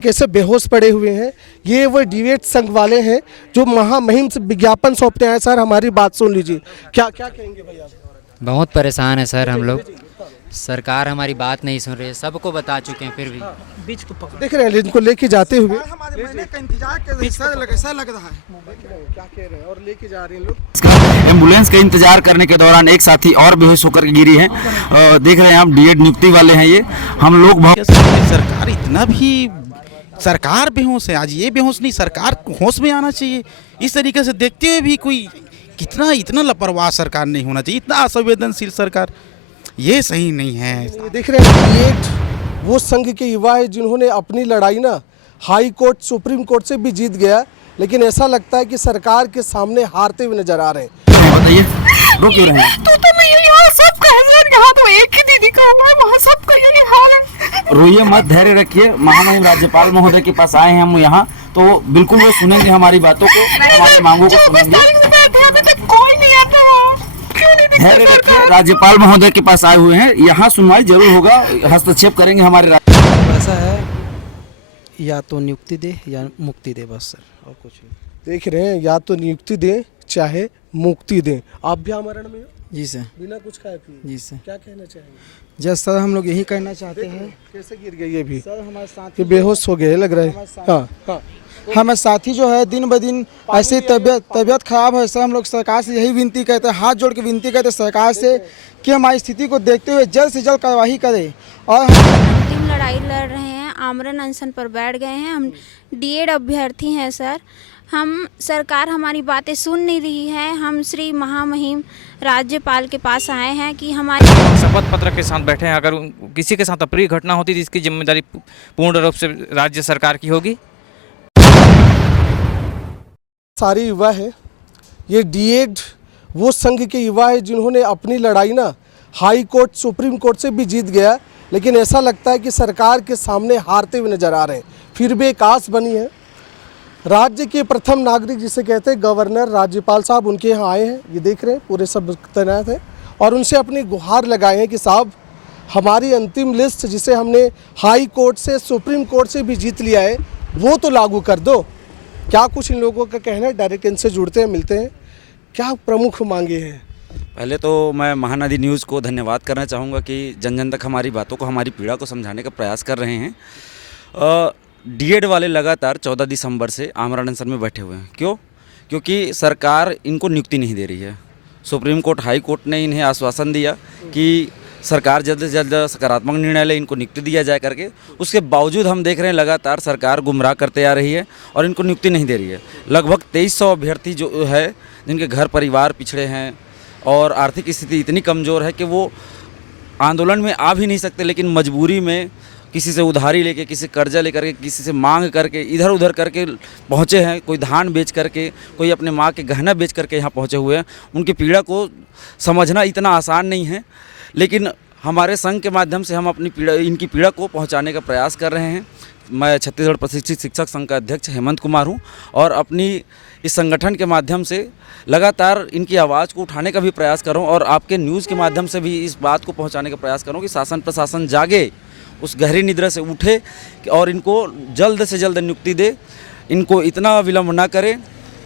कैसे बेहोश पड़े हुए हैं। ये वो डीएड संघ वाले हैं जो महामहिम से विज्ञापन सौंपते हैं। सर हमारी बात सुन लीजिए, क्या क्या कहेंगे भैया? बहुत परेशान है सर हम लोग। सरकार हमारी बात नहीं सुन रही है, सबको बता चुके हैं फिर भी बीच को देख रहे हैं इनको लेके जाते हुए। हमारे महीने का इंतजार कर रहे हैं, ऐसा लग रहा है। क्या कह रहे हैं और लेके जा रहे हैं लोग। एम्बुलेंस का इंतजार करने के दौरान एक साथी और बेहोश होकर गिरी है। देख रहे हैं आप, डीएड नियुक्ति वाले हैं ये। हम लोग सरकार इतना भी सरकार बेहोश है आज। ये बेहोश नहीं, सरकार होश में आना चाहिए। इस तरीके से देखते हुए भी कोई इतना लापरवाह सरकार नहीं होना चाहिए, इतना असंवेदनशील सरकार, ये सही नहीं है। ये देख रहे हैं डीएड वो संघ के युवा है जिन्होंने अपनी लड़ाई ना हाई कोर्ट सुप्रीम कोर्ट से भी जीत गया, लेकिन ऐसा लगता है कि सरकार के सामने हारते हुए नजर आ रहे हैं। बताइए, रो क्यों रहे हैं? तो मैं यहाँ सब कह रहे हैं, यहाँ तो एक ही दीदी का हुआ है, वहाँ सबका यही हाल है। रोइए मत, धैर्य रखिए। महामहिम राज्यपाल महोदय के पास आए हैं हम यहाँ, तो बिल्कुल वो सुनेंगे हमारी बातों को, हमारी मांगों को सुनेंगे। कोई नहीं आता, धैर्य रखिए, राज्यपाल महोदय के पास आए हुए हैं, यहाँ सुनवाई जरूर होगा, हस्तक्षेप करेंगे हमारे। ऐसा है, या तो नियुक्ति दे या मुक्ति दे, बस सर, और कुछ नहीं। देख रहे हैं, या तो नियुक्ति दें चाहे मुक्ति दें। आप भी आमरण में हो? जी सर। बिना कुछ खाए पिए? जी सर। क्या कहना चाहेंगे? जस सर, हम लोग यही कहना चाहते हैं। कैसे गिर गए ये भी? सर हमारे साथ ये बेहोश हो गए लग रहा है। हाँ हाँ, हमारे साथी जो है दिन ब दिन ऐसे तबीयत खराब है सर। हम लोग सरकार से यही विनती करते हैं, हाथ जोड़ के विनती करते हैं सरकार से कि हमारी स्थिति को देखते हुए जल्द से जल्द कार्रवाई करे। और हम लड़ाई लड़ रहे हैं, आमरण अनशन पर बैठ गए हैं। हम डीएड अभ्यर्थी हैं सर। हम सरकार हमारी बातें सुन नहीं रही है। हम श्री महामहिम राज्यपाल के पास आए हैं कि हमारी शपथ पत्र के साथ बैठे हैं। अगर किसी के साथ अप्रिय घटना होती तो इसकी जिम्मेदारी पूर्ण रूप से राज्य सरकार की होगी। सारे युवा है, ये डीएड वो संघ के युवा है जिन्होंने अपनी लड़ाई ना हाई कोर्ट सुप्रीम कोर्ट से भी जीत गया, लेकिन ऐसा लगता है कि सरकार के सामने हारते हुए नजर आ रहे हैं। फिर भी एक आस बनी है। राज्य के प्रथम नागरिक जिसे कहते हैं गवर्नर राज्यपाल साहब, उनके यहाँ आए हैं। ये देख रहे हैं पूरे सब तैनात हैं और उनसे अपनी गुहार लगाए हैं कि साहब हमारी अंतिम लिस्ट जिसे हमने हाई कोर्ट से सुप्रीम कोर्ट से भी जीत लिया है वो तो लागू कर दो। क्या कुछ इन लोगों का कहना है? डायरेक्ट इनसे जुड़ते हैं, मिलते हैं। क्या प्रमुख मांगे हैं? पहले तो मैं महानदी न्यूज़ को धन्यवाद करना चाहूँगा कि जन जन तक हमारी बातों को, हमारी पीड़ा को समझाने का प्रयास कर रहे हैं। डीएड वाले लगातार 14 दिसंबर से आमरण अनशन में बैठे हुए हैं। क्यों? क्योंकि सरकार इनको नियुक्ति नहीं दे रही है। सुप्रीम कोर्ट, हाई कोर्ट ने इन्हें आश्वासन दिया कि सरकार जल्द से जल्द सकारात्मक निर्णय ले, इनको नियुक्ति दिया जाए करके। उसके बावजूद हम देख रहे हैं लगातार सरकार गुमराह करते आ रही है और इनको नियुक्ति नहीं दे रही है। लगभग 2300 अभ्यर्थी जो है, जिनके घर परिवार पिछड़े हैं और आर्थिक स्थिति इतनी कमज़ोर है कि वो आंदोलन में आ भी नहीं सकते, लेकिन मजबूरी में किसी से उधारी लेके, किसी कर्जा लेकर के, किसी से मांग करके, इधर उधर करके पहुँचे हैं। कोई धान बेच करके, कोई अपने माँ के गहना बेच करके यहाँ पहुँचे हुए हैं। उनकी पीड़ा को समझना इतना आसान नहीं है, लेकिन हमारे संघ के माध्यम से हम अपनी पीड़ा, इनकी पीड़ा को पहुँचाने का प्रयास कर रहे हैं। मैं छत्तीसगढ़ प्रशिक्षित शिक्षक संघ का अध्यक्ष हेमंत कुमार हूँ और अपनी इस संगठन के माध्यम से लगातार इनकी आवाज़ को उठाने का भी प्रयास कर रहा हूँ और आपके न्यूज़ के माध्यम से भी इस बात को पहुँचाने का प्रयास कर रहा हूँ कि शासन प्रशासन जागे, उस गहरी निद्रा से उठे और इनको जल्द से जल्द नियुक्ति दे, इनको इतना विलम्ब ना करे।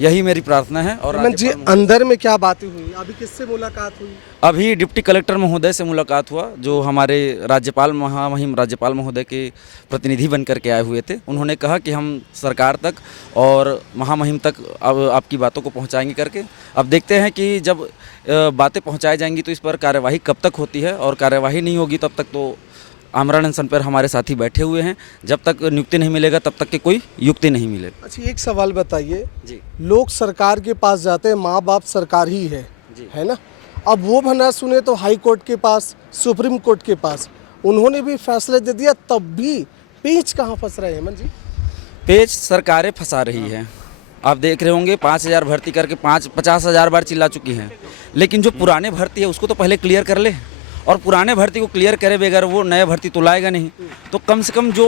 यही मेरी प्रार्थना है। और जी, अंदर में क्या बातें हुई? अभी किससे मुलाकात हुई? अभी डिप्टी कलेक्टर महोदय से मुलाकात हुआ, जो हमारे राज्यपाल महामहिम राज्यपाल महोदय के प्रतिनिधि बन करके आए हुए थे। उन्होंने कहा कि हम सरकार तक और महामहिम तक अब आपकी बातों को पहुंचाएंगे करके। अब देखते हैं कि जब बातें पहुंचाई जाएंगी तो इस पर कार्यवाही कब तक होती है, और कार्यवाही नहीं होगी तब तक तो आमरण अनशन पर हमारे साथी बैठे हुए हैं। जब तक नियुक्ति नहीं मिलेगा तब तक के कोई युक्ति नहीं मिलेगा। अच्छा, एक सवाल बताइए जी। लोग सरकार के पास जाते हैं, माँ बाप सरकार ही है है ना? अब वो भना सुने तो हाई कोर्ट के पास, सुप्रीम कोर्ट के पास, उन्होंने भी फैसले दे दिया, तब भी पेच कहाँ फंस रहे हैं? मन जी, पेच सरकारें फंसा रही है। आप देख रहे होंगे 5000 भर्ती करके 50,000 बार चिल्ला चुकी हैं, लेकिन जो पुराने भर्ती है उसको तो पहले क्लियर कर ले, और पुराने भर्ती को क्लियर करे बगैर वो नया भर्ती तो लाएगा नहीं। तो कम से कम जो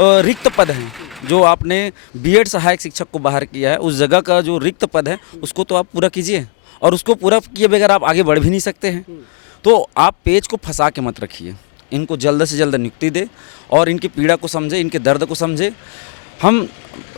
रिक्त पद हैं, जो आपने बीएड सहायक शिक्षक को बाहर किया है, उस जगह का जो रिक्त पद है उसको तो आप पूरा कीजिए, और उसको पूरा किए बगैर आप आगे बढ़ भी नहीं सकते हैं। तो आप पेज को फंसा के मत रखिए। इनको जल्द से जल्द नियुक्ति दे और इनकी पीड़ा को समझे, इनके दर्द को समझे। हम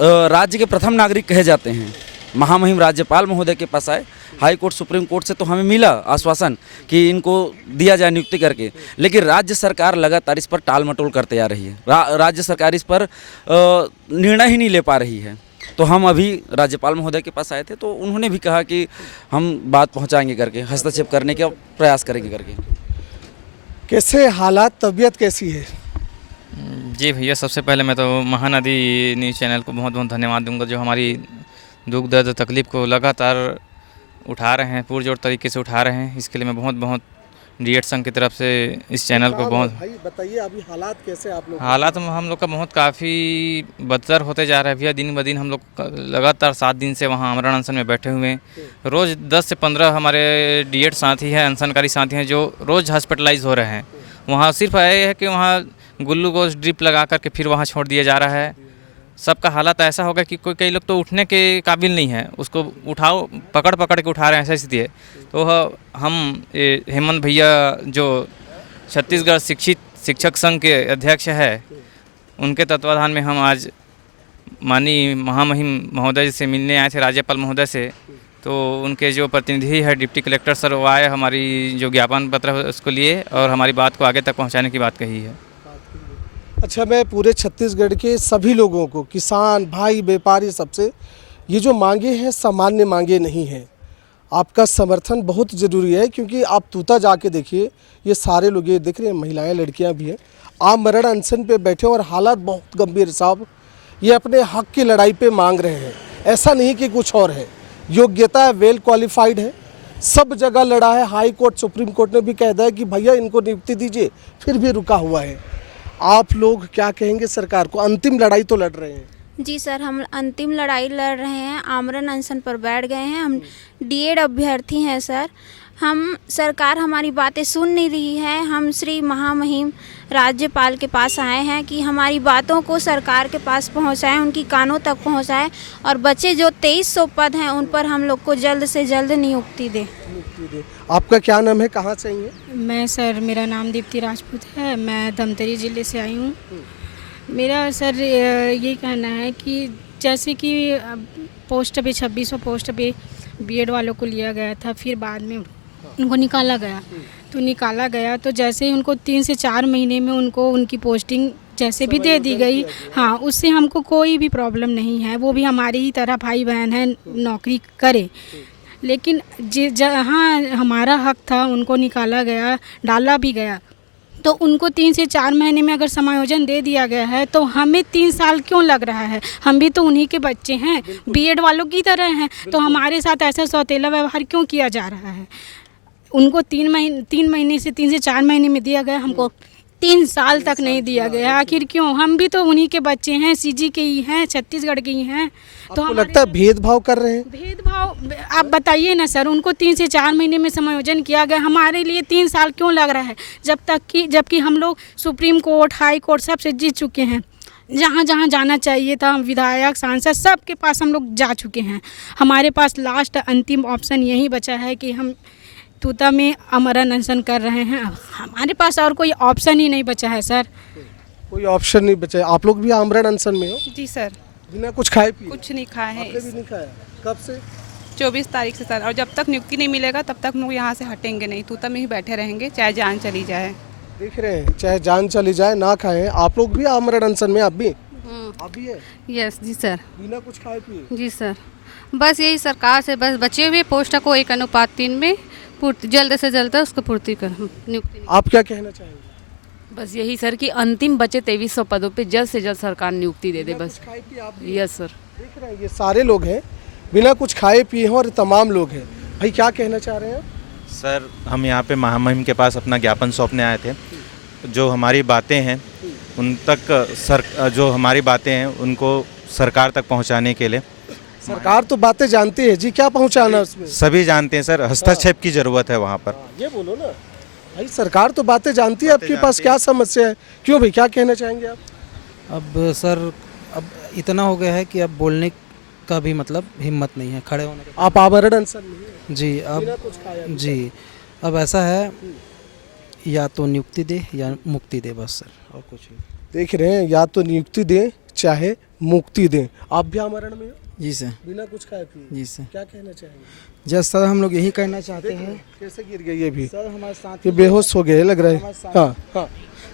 राज्य के प्रथम नागरिक कहे जाते हैं। महामहिम राज्यपाल महोदय के पास आए, हाई कोर्ट सुप्रीम कोर्ट से तो हमें मिला आश्वासन कि इनको दिया जाए नियुक्ति करके, लेकिन राज्य सरकार लगातार इस पर टाल मटोल करते आ रही है। राज्य सरकार इस पर निर्णय ही नहीं ले पा रही है। तो हम अभी राज्यपाल महोदय के पास आए थे, तो उन्होंने भी कहा कि हम बात पहुंचाएंगे करके, हस्तक्षेप करने का प्रयास करेंगे करके। कैसे हालात, तबीयत कैसी है? जी भैया, सबसे पहले मैं तो महानदी न्यूज़ चैनल को बहुत बहुत धन्यवाद दूंगा, जो हमारी दुख दर्द तकलीफ़ को लगातार उठा रहे हैं, पुरजोर तरीके से उठा रहे हैं। इसके लिए मैं बहुत बहुत डीएड संघ की तरफ से इस चैनल को बहुत भाई बताइए, अभी हालात कैसे आप लोग? हालात हम लोग का बहुत काफ़ी बदतर होते जा रहा है भैया। दिन ब दिन हम लोग लगातार 7 दिन से वहाँ आमरण अनशन में बैठे हुए हैं। रोज़ 10 से 15 हमारे डीएड साथी हैं, अनशनकारी साथी हैं, जो रोज़ हॉस्पिटलाइज हो रहे हैं। वहाँ सिर्फ ये है कि वहाँ ग्लूकोज ड्रिप लगा करके फिर वहाँ छोड़ दिया जा रहा है। सबका हालत ऐसा होगा कि कई लोग तो उठने के काबिल नहीं है, उसको उठाओ, पकड़ पकड़ के उठा रहे हैं, ऐसा स्थिति है। तो हम हेमंत भैया जो छत्तीसगढ़ शिक्षक संघ के अध्यक्ष है, उनके तत्वाधान में हम आज माननीय महामहिम महोदय से मिलने आए थे, राज्यपाल महोदय से। तो उनके जो प्रतिनिधि है डिप्टी कलेक्टर सर, वो आए, हमारी जो ज्ञापन पत्र है उसको लिए और हमारी बात को आगे तक पहुंचाने की बात कही है। अच्छा, मैं पूरे छत्तीसगढ़ के सभी लोगों को, किसान भाई, व्यापारी, सबसे ये जो मांगे हैं सामान्य मांगे नहीं हैं। आपका समर्थन बहुत ज़रूरी है, क्योंकि आप तूता जाके देखिए, ये सारे लोग ये दिख रहे हैं, महिलाएं, लड़कियां भी हैं, आमरण अनशन पे बैठे और हालात बहुत गंभीर साहब। ये अपने हक की लड़ाई पे मांग रहे हैं, ऐसा नहीं कि कुछ और है। योग्यता है, वेल क्वालिफाइड है, सब जगह लड़ा है। हाई कोर्ट सुप्रीम कोर्ट ने भी कह दिया है कि भैया इनको नियुक्ति दीजिए, फिर भी रुका हुआ है। आप लोग क्या कहेंगे सरकार को? अंतिम लड़ाई तो लड़ रहे हैं। जी सर, हम अंतिम लड़ाई लड़ रहे हैं, आमरण अनशन पर बैठ गए हैं। हम डीएड अभ्यर्थी हैं सर। सरकार हमारी बातें सुन नहीं रही है। हम श्री महामहिम राज्यपाल के पास आए हैं कि हमारी बातों को सरकार के पास पहुंचाएं, उनकी कानों तक पहुंचाएं और बचे जो 2300 पद हैं उन पर हम लोग को जल्द से जल्द नियुक्ति दे। आपका क्या नाम है, कहाँ से आई हैं? मैं सर, मेरा नाम दीप्ति राजपूत है, मैं धमतरी ज़िले से आई हूँ। मेरा सर ये कहना है कि जैसे कि पोस्ट पे 2600 पोस्ट पे बीएड वालों को लिया गया था, फिर बाद में उनको निकाला गया। तो निकाला गया तो जैसे ही उनको 3 से 4 महीने में उनको उनकी पोस्टिंग जैसे भी दे दी गई, हाँ, उससे हमको कोई भी प्रॉब्लम नहीं है। वो भी हमारी ही तरह भाई बहन है, नौकरी करे। लेकिन जहाँ हमारा हक था उनको निकाला गया, डाला भी गया। तो उनको 3 से 4 महीने में अगर समायोजन दे दिया गया है तो हमें 3 साल क्यों लग रहा है? हम भी तो उन्हीं के बच्चे हैं, बीएड वालों की तरह हैं। तो हमारे साथ ऐसा सौतेला व्यवहार क्यों किया जा रहा है? उनको 3 महीने से 3 से 4 महीने में दिया गया, हमको 3 साल तक नहीं दिया गया। आखिर क्यों? हम भी तो उन्हीं के बच्चे हैं, सीजी के ही हैं, छत्तीसगढ़ के ही हैं। तो आपको लगता है भेदभाव कर रहे हैं? भेदभाव आप बताइए ना सर। उनको 3 से 4 महीने में समायोजन किया गया, हमारे लिए 3 साल क्यों लग रहा है? जबकि हम लोग सुप्रीम कोर्ट, हाई कोर्ट सबसे जीत चुके हैं। जहाँ जहाँ जाना चाहिए था, हम विधायक, सांसद, सब के पास हम लोग जा चुके हैं। हमारे पास लास्ट अंतिम ऑप्शन यही बचा है कि हम तूता में आमरण अनशन कर रहे हैं। हमारे पास और कोई ऑप्शन ही नहीं बचा है सर। कोई ऑप्शन नहीं बचा है। आप लोग भी आमरण अनशन में हो? जी सर, बिना कुछ खाए पिए? कुछ नहीं खाए हैं। आपने भी नहीं खाया? कब से? 24 तारीख से सर। और जब तक नियुक्ति नहीं मिलेगा तब तक हम लोग यहाँ से हटेंगे नहीं, तूता में ही बैठे रहेंगे, चाहे जान चली जाए। देख रहे हैं, चाहे जान चली जाए, ना खाएं। आप लोग भी आमरण अनशन में? आप भी है? यस जी सर। बिना कुछ खाए पिए? जी सर, बस यही सरकार से बस बचे हुए पोस्ट को 1:3 में जल्द से जल्द उसको पूर्ति कर नियुक्ति। आप क्या कहना चाहेंगे? बस यही सर कि अंतिम बचे 2300 पदों पे जल्द से जल्द सरकार नियुक्ति दे दे बस। Yes sir. देख रहे हैं, ये सारे लोग हैं, बिना कुछ खाए पिए हैं और तमाम लोग हैं। भाई क्या कहना चाह रहे हैं? सर, हम यहाँ पे महामहिम के पास अपना ज्ञापन सौंपने आए थे। जो हमारी बातें हैं उन तक जो हमारी बातें हैं उनको सरकार तक पहुँचाने के लिए। सरकार तो बातें जानती है जी, क्या पहुंचाना उसमें? सभी जानते हैं सर, हस्तक्षेप की ज़रूरत है वहाँ पर। ये बोलो ना भाई, सरकार तो बातें जानती है। आपके पास क्या समस्या है? क्यों भाई, क्या कहना चाहेंगे आप? अब सर, अब इतना हो गया है कि अब बोलने का भी मतलब हिम्मत नहीं है, खड़े होने का। आप आमरण अनशन में हैं? जी, बिना कुछ खाया? जी, अब ऐसा है या तो नियुक्ति दे या मुक्ति दे, बस सर, और कुछ नहीं। देख रहे हैं, या तो नियुक्ति दें चाहे मुक्ति दें। आप भी आमरण में हो? जी सर। बिना कुछ खाए पिए? जी सर। क्या कहना चाहेंगे? जज सर, हम लोग यही कहना चाहते हैं। कैसे गिर गए ये भी? सर हमारे साथ ये बेहोश हो गए लग रहा है। हाँ हाँ,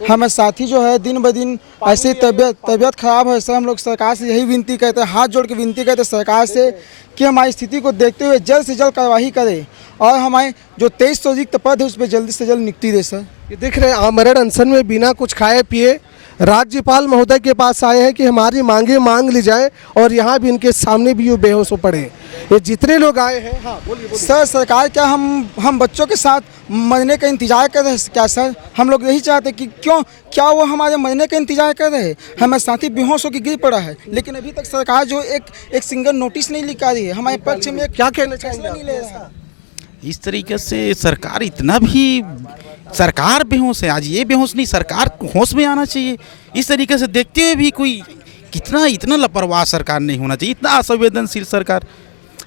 हमारे साथी जो है दिन ब दिन ऐसे तबीयत खराब है सर। हम लोग सरकार से यही विनती करते हैं, हाथ जोड़ के विनती करते हैं सरकार से कि हमारी स्थिति को देखते हुए जल्द से जल्द कार्रवाई करे और हमारे जो 2300 रिक्त पद है उस पर जल्दी से जल्द नियुक्ति दे सर। ये देख रहे हैं, आमरण अनशन में बिना कुछ खाए पिए राज्यपाल महोदय के पास आए हैं कि हमारी मांगे मांग ली जाए, और यहाँ भी इनके सामने भी ये बेहोश हो पड़े। ये जितने लोग आए हैं, हाँ बोलिए। सर सरकार क्या हम बच्चों के साथ मरने का इंतजार कर रहे हैं क्या सर? हम लोग यही चाहते हैं कि क्या वो हमारे मरने का इंतजार कर रहे हैं? हमारे साथी बेहोश होकर गिर पड़ा है, लेकिन अभी तक सरकार जो एक सिंगल नोटिस नहीं लिखा रही है हमारे पक्ष में। क्या कहना चाहेंगे? नहीं ले रहा। इस तरीके से सरकार इतना भी सरकार बेहोश है। आज ये बेहोश नहीं, सरकार होश में आना चाहिए। इस तरीके से देखते हुए भी कोई इतना लापरवाह सरकार नहीं होना चाहिए, इतना असंवेदनशील सरकार,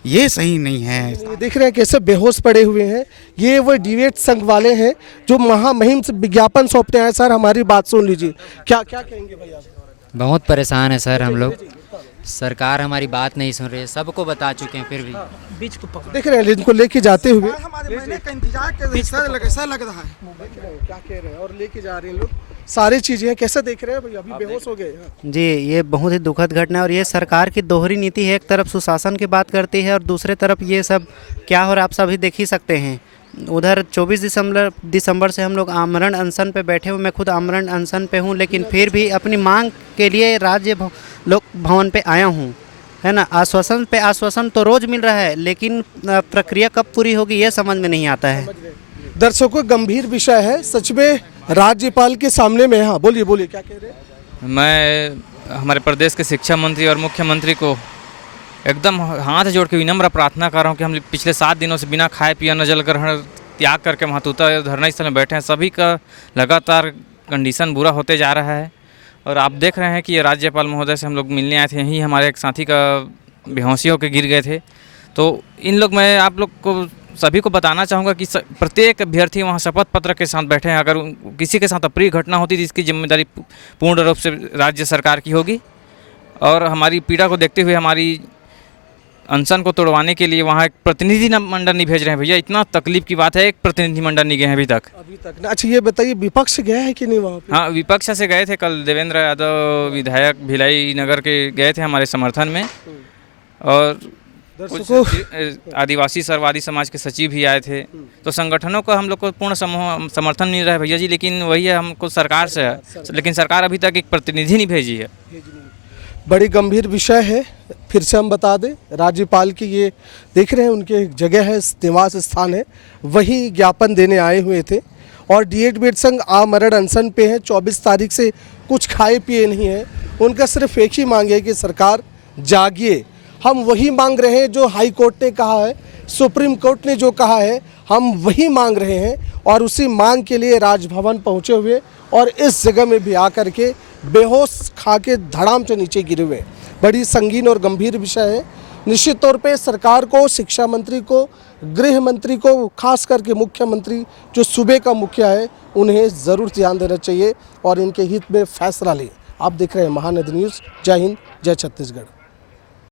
ये सही नहीं है। ये देख रहे हैं कैसे बेहोश पड़े हुए हैं। ये वो डीएड संघ वाले हैं जो महामहिम से विज्ञापन सौंपने आए। सर हमारी बात सुन लीजिए, क्या कहेंगे भैया? बहुत परेशान है सर हम लोग, सरकार हमारी बात नहीं सुन रही है, सबको बता चुके हैं फिर भी। देख रहे हैं इनको लेके जाते हुए, हमारे मरने का इंतजार कर रहे हैं सर, ऐसा लग रहा है। क्या कह रहे हैं, और लेके जा रहे हैं लोग, सारी चीजें कैसे देख रहे हैं भैया? अभी बेहोश हो गए। जी, ये बहुत ही दुखद घटना है और ये सरकार की दोहरी नीति है। एक तरफ सुशासन की बात करती है और दूसरे तरफ ये सब क्या हो रहा है आप सभी देख ही सकते हैं। उधर 24 दिसंबर से हम लोग आमरण अनशन पे बैठे हुए, मैं खुद आमरण अनशन पे हूँ, लेकिन फिर भी अपनी मांग के लिए राज्य लोक भवन पे आया हूँ, है ना। आश्वासन तो रोज़ मिल रहा है, लेकिन प्रक्रिया कब पूरी होगी ये समझ में नहीं आता है। दर्शकों, गंभीर विषय है सच में, राज्यपाल के सामने में। हाँ बोलिए, क्या कह रहे हैं? मैं हमारे प्रदेश के शिक्षा मंत्री और मुख्यमंत्री को एकदम हाथ जोड़ के विनम्र प्रार्थना कर रहा हूँ कि हम पिछले 7 दिनों से बिना खाए पिए न जल ग्रहण त्याग करके महतूता धरना स्थल में बैठे हैं। सभी का लगातार कंडीशन बुरा होते जा रहा है और आप देख रहे हैं कि ये राज्यपाल महोदय से हम लोग मिलने आए थे। यहीं हमारे एक साथी का बेहोशी होकर गिर गए थे। तो इन लोग, मैं आप लोग को सभी को बताना चाहूँगा कि प्रत्येक अभ्यर्थी वहाँ शपथ पत्र के साथ बैठे हैं। अगर किसी के साथ अप्रिय घटना होती तो इसकी जिम्मेदारी पूर्ण रूप से राज्य सरकार की होगी। और हमारी पीड़ा को देखते हुए हमारी अनशन को तोड़वाने के लिए वहाँ एक प्रतिनिधि मंडल नहीं भेज रहे हैं। भैया इतना तकलीफ की बात है, एक प्रतिनिधि मंडल नहीं गए हैं अभी तक ना। अच्छा ये बताइए, विपक्ष गया है कि नहीं वहाँ पे? हाँ, विपक्ष से गए थे। कल देवेंद्र यादव विधायक भिलाई नगर के गए थे हमारे समर्थन में, और कुछ आदिवासी सर्ववादी समाज के सचिव भी आए थे। तो संगठनों का हम लोग को पूर्ण समर्थन मिल रहा है भैया जी, लेकिन वही है, हमको सरकार से है, लेकिन सरकार अभी तक एक प्रतिनिधि नहीं भेजी है। बड़ी गंभीर विषय है। फिर से हम बता दें, राज्यपाल की ये देख रहे हैं उनके जगह है, निवास स्थान है, वही ज्ञापन देने आए हुए थे। और डीएड बीएड संघ आमरण अनशन पे है, 24 तारीख से कुछ खाए पिए नहीं है। उनका सिर्फ एक ही मांग है कि सरकार जागिए। हम वही मांग रहे हैं जो हाई कोर्ट ने कहा है, सुप्रीम कोर्ट ने जो कहा है, हम वही मांग रहे हैं। और उसी मांग के लिए राजभवन पहुंचे हुए और इस जगह में भी आकर के बेहोश खा के धड़ाम से नीचे गिरे हुए। बड़ी संगीन और गंभीर विषय है। निश्चित तौर पे सरकार को, शिक्षा मंत्री को, गृह मंत्री को, खास करके मुख्यमंत्री जो सूबे का मुखिया है, उन्हें ज़रूर ध्यान देना चाहिए और इनके हित में फैसला लें। आप देख रहे हैं महानदी न्यूज़। जय हिंद, जय छत्तीसगढ़।